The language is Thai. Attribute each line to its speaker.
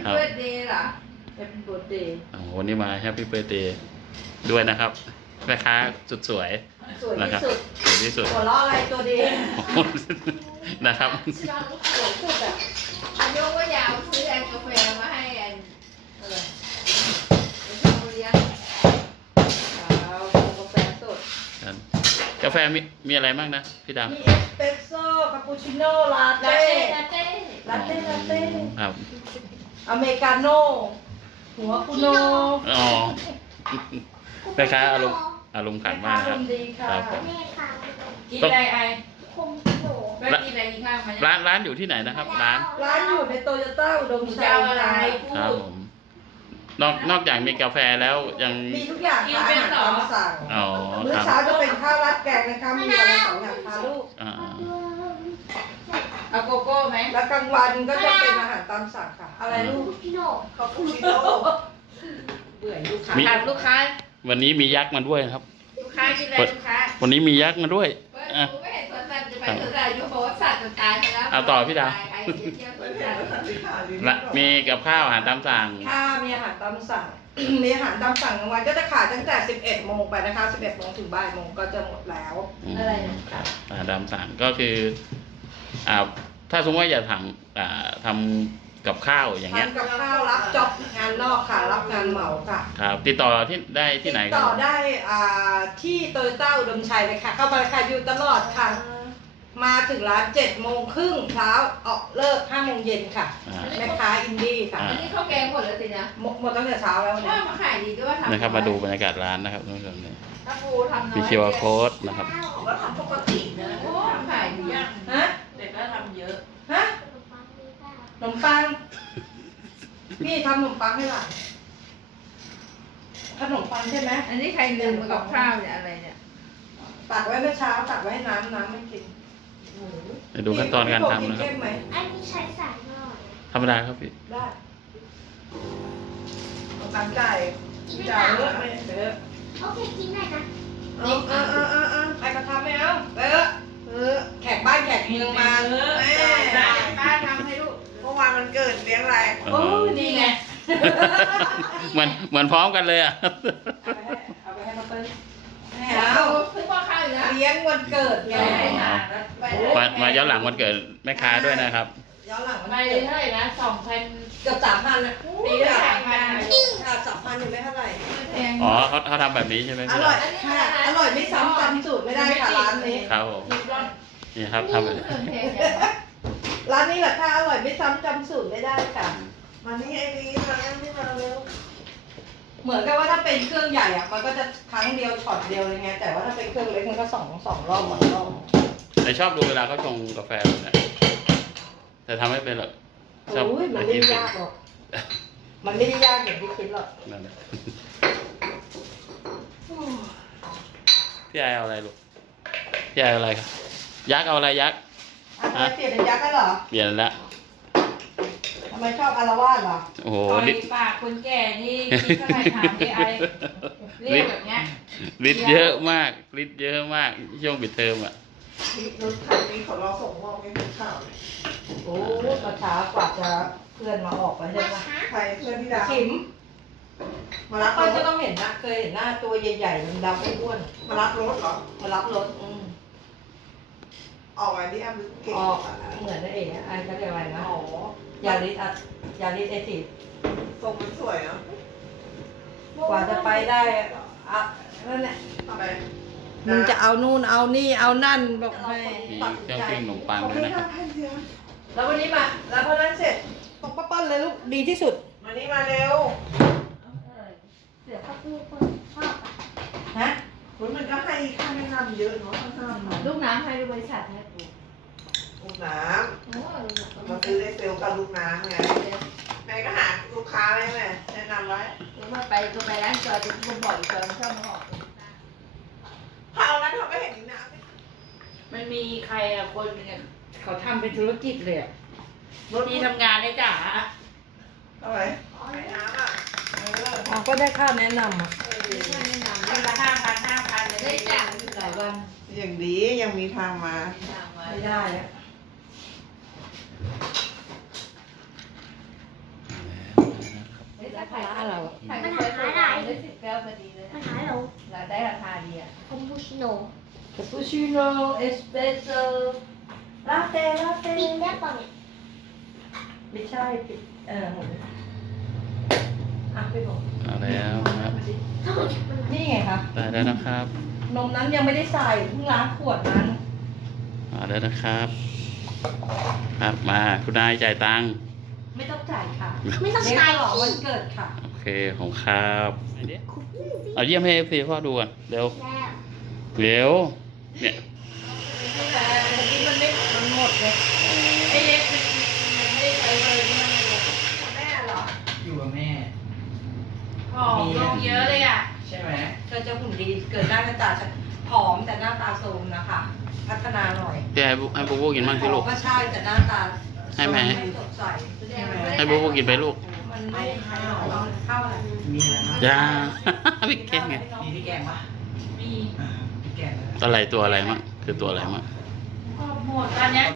Speaker 1: เบิร์ดเดย์เหรอแฮปปี้เบิร์ดเดย์
Speaker 2: วันนี้มาแฮปปี้เบิร์ดเดย์ด้วยนะครับแม่ค้าสุดสวยนะครับสวยที่สุด
Speaker 1: หัวเราะอะไรตัวดี
Speaker 2: นะครับ
Speaker 1: สวยสุดอ่ะอันยกว่ายาวซื้อแอนกาแฟมาให้แอนเลี้ยงกาแฟสด
Speaker 2: กาแฟมีอะไรบ้างนะพี่ดาว
Speaker 1: มีเอสเปรสโซ่คาปูชิโน่ลาเต้
Speaker 2: ครับ
Speaker 1: อเมริกาโน่หัวคุโน่
Speaker 2: อ๋อแม่ค้าอารมณ์ขันมากครับครับ
Speaker 1: กินอะไรไอไม่กินอะไรกินข้าวมา
Speaker 2: ร้านอยู่ที่ไหนนะครับร้าน
Speaker 1: อยู่ในโตโยต้าอุดมชัยอะไร
Speaker 2: ครับผมนอกจากมีกาแฟแล้วยัง
Speaker 1: มีทุกอย่างค่ะอาหารตามสั่งมื้อเช้าจะเป็นข้าวราดแกงนะคะมีอะไร2 อย่างค่ะลูกเอาโกโก้ไหมแล้วกลางวันก็จะเป็นอาหารตามสั่งค่ะอะไรลูกคาปูชิโน่เบื่อลูกค้า
Speaker 2: วันนี้มียักษ์มาด้วยครับ
Speaker 1: ลูกค้ากินอะไรลูกค้า
Speaker 2: วันนี้มียักษ์มาด้วย
Speaker 1: ไม่เห็นสวนสัตว์จะไปสวนสัตว์อยู่โหสัตว์ตายไปแล้ว
Speaker 2: เอาต่อพี่ดาวมีกับข้าวอาหารตามสั่ง
Speaker 1: ค่ะมีอาหารตามสั่งมีอาหารตามสั่งกลางวันก็จะขายตั้งแต่11 โมงไปนะคะ11 โมงถึงบ่ายโมงก็จะหมดแล้วอะไรนะ
Speaker 2: อาหารตามสั่งก็คือถ้าสมมติว่าอยากทำกับข้าวอย่างเงี้ย
Speaker 1: ทำกับข้าวรับจ็อบงานนอกค่ะรับงานเหมาค่ะ
Speaker 2: ครับติดต่อได้ที่ไหน
Speaker 1: ติดต่อได้ที่โตโยต้าอุดมชัยเลยค่ะเข้ามาค่ะอยู่ตลอดค่ะมาถึงร้าน7 โมงครึ่งเช้าออกเลิก5 โมงเย็นค่ะแม่ค้าอินดี้ค่ะอันนี้ข้าวแกงหมดแล้วสินะหมดตั้งแต่เช้าแล้วเนี่ยมาขายดีด้วย
Speaker 2: นะครับมาดูบรรยากาศร้านนะครับทุกท่านเลยมีQR codeนะครับ
Speaker 1: ก็ทำปกตินะทำขายดีฮะแต่ก็ทำเยอะฮะขนมปังพี่ทำขนมปังให้หลานขนมปังใช่ไหมอันนี้ใครลืมมากับข้าวเนี่ยอะไรเนี่ยตักไว้เมื่อเช้าตักไว้น้ำไม่กิน
Speaker 2: ไปดูขั้นตอนการทำนะครับ
Speaker 3: อันนี้ใช้สายหน่อย
Speaker 2: ธรรมดาครับพี่
Speaker 1: ได้ตามใจจ่ายเยอะไม่เยอะ
Speaker 3: โอเคกินได้นะ
Speaker 1: ใครก็ทำไม่เอาแขกบ้านแขกเมืองมาป้าทำให้ลูกเมื่อวานมันเกิดเลี้ยงอะไรโอ้นี่ไง
Speaker 2: เหมือนพร้อมกันเลยอ่ะ
Speaker 1: เอาไปให้มาเปิ้ลเอาเพิ่งว่าข้าวอยู่นะเลี้ยงวันเกิดไง
Speaker 2: มาย้อนหลังวันเกิดแม่ค้าด้วยนะครับ
Speaker 1: ย้อนหลังไม่เท่าไหร่นะ2,000เกือบ3,000นะปีละ3,000อยู่ไม่เท่าไหร่
Speaker 2: อ๋อเขาทำแบบนี้ใช่ไหม
Speaker 1: อร่อยค่ะอร่อยไม่ซ้ำจำสูตรไม่ได้ค่ะร้านนี้
Speaker 2: ครับผมนี่ครับทำแบบนี้
Speaker 1: ร้านนี้แหละค่ะอร่อยไม่ซ้ำจำสูตรไม่ได้ค่ะมานี่ไอ้นี่มานี่มาเร็วเหมือนกับว่าถ้าเป็นเครื่องใหญ่อะมันก็จะครั้งเดียวช็อตเดียวเลยไงแต่ว่าถ้าเป็นเครื่องเล็กมันก็สองรอบ3 รอบ
Speaker 2: แต่ชอบดูเวลาเขาชงกาแฟนะแต่ทำไม่เป็นหรอก
Speaker 1: ชอบมันไม่ยากหรอกมันไม่ได้ยากอย่างที่คิดหรอก
Speaker 2: นั่นแหละพี่ไอเอาอะไรลูกพี่ไอเอาอะไรครับยักษ์เอาอะไรยักษ์
Speaker 1: เปลี่ยนเป็นยักษ์ได้เหรอ
Speaker 2: เปลี่ยนแล้ว
Speaker 1: ทำไมชอบอาละวาดเหรอ
Speaker 2: โอ้โห
Speaker 1: ปากคนแก่นี่คิดว่าใครถามพี่ไอเรียกแบบเนี้ย
Speaker 2: ฤทธิ์เยอะมากฤทธิ์เยอะมากช่วงปิดเทอมอ่ะ
Speaker 1: รถคันนี้เขาเราส่งมอบให้คุณข่าวเลยโอ้ประช้ากว่าจะเพื่อนมาออกไปใช่ไหมใครเพื่อนพี่ดาวขิมมารับรถก็ต้องเห็นนะเคยเห็นหน้าตัวใหญ่ๆดำๆอ้วนมารับรถเหรอมารับรถออกอะไรที่อันเก่งออกเหมือนนั่นเองอันก็เรียกอะไรนะยาลิสเอทีทรงมันสวยเนาะกว่าจะไปได้นั่นแหละมึงจะเอานู่นเอานี่เอานั่นบอก
Speaker 2: ให้เครื่องปิ้งขนมปังเลยนะครับ
Speaker 1: แล้ววันนี้มาแล้วพอนั้นเสร็จต้องป้าเลยลูกดีที่สุดวันนี้มาเร็ว
Speaker 3: เสือข้าวปูชอบ
Speaker 1: ฮะคุณมันก็ให้ค่าแนะนำเยอะเนาะ
Speaker 3: ลูกน้ำให้บริษัทให้ปู
Speaker 1: ลูกน้ำมาซื้อได้เซลกับลูกน้ำไงแม่ก็หาลูกค้าไว้แม่แนะนำไว้
Speaker 3: มาไปก็ไปร้านจอยเป็นคนบ่อยจอยชอบมาออก
Speaker 1: พาเรานั้นเขาไม่เห็นนี่นะ
Speaker 3: มันมีใครอะคนเนี่ยเขาทำเป็นธุรกิจเลยรถที่ทำงานได้จ๋า
Speaker 1: เอาไว้ให้น้ำก็ได้ค่าแนะนำ
Speaker 3: วันละ5,000ได้จ่ายอยู่หลายวัน
Speaker 1: อย่างดียังมีทางมาไม่ได้อะแล้วภาระเราอะ
Speaker 4: มันหาอะไร
Speaker 5: ได้10 แก้วพอดีเลย
Speaker 4: มันหาเรา
Speaker 5: แล้วได้ราคาดีอ่ะ
Speaker 4: คอมบูชิโน่
Speaker 1: คาปูชิโน่เอสเปรสโซ่ลาเต้ลาเต้
Speaker 4: ปิงได้ป่ะเนี่ย
Speaker 1: ไม่ใช่ปิดหมดเลยอ่ะไปบอก
Speaker 2: เอาแล้วครับ
Speaker 1: นี่ไงคะ
Speaker 2: ได้แล้วนะครับ
Speaker 1: นมนั้นยังไม่ได้ใส่เพิ่งล้างขวดนั้น
Speaker 2: เอาแล้วนะครับ ครับมาคุณนายจ่ายตังค์
Speaker 1: ไม่ต้องจ่ายค่ะ
Speaker 4: ไม่ต้อง
Speaker 1: เลี้ยง
Speaker 4: ใส่
Speaker 1: ฉลองวัน
Speaker 4: สิ
Speaker 1: เกิดค่ะ
Speaker 2: โอเคของครับเอาเยี่ยมให้เอฟซีพ่อดูก่อนเร็ว
Speaker 4: แล้ว
Speaker 2: เร็วเนี่ย
Speaker 1: แต่เมื่อกี้มันหมดเลยไอ้เล็กมันไม่ได้ใช้เลยมันเลยแม่เหรอ
Speaker 6: อยู่กับแม่
Speaker 3: ผอมลงเยอะเลยอ่ะ
Speaker 6: ใช่ไหม
Speaker 1: เธอจะหุ่นดีเกิดหน้าตาจะผอมแต่หน้าตาโทรมนะคะ พัฒนาหน่อย
Speaker 2: พี่ให้บูบูกินบ้างสิลูก
Speaker 1: ก็ใช่แต่หน้าตา
Speaker 2: ให้ไหม
Speaker 1: สดใส
Speaker 2: ให้บูบูกินไปลูก
Speaker 1: มันไม่ใช่หรอกเอาเข้าอะไร
Speaker 6: มีอะไรครับ
Speaker 2: จ้า พี่แกงไง
Speaker 6: มีพี่แกงปะ
Speaker 3: มี
Speaker 6: พี่แกงเลย
Speaker 2: อะไรตัวอะไรมั่งคือตัวอะไรมั่ง
Speaker 3: ก็หมดตอนเนี้ย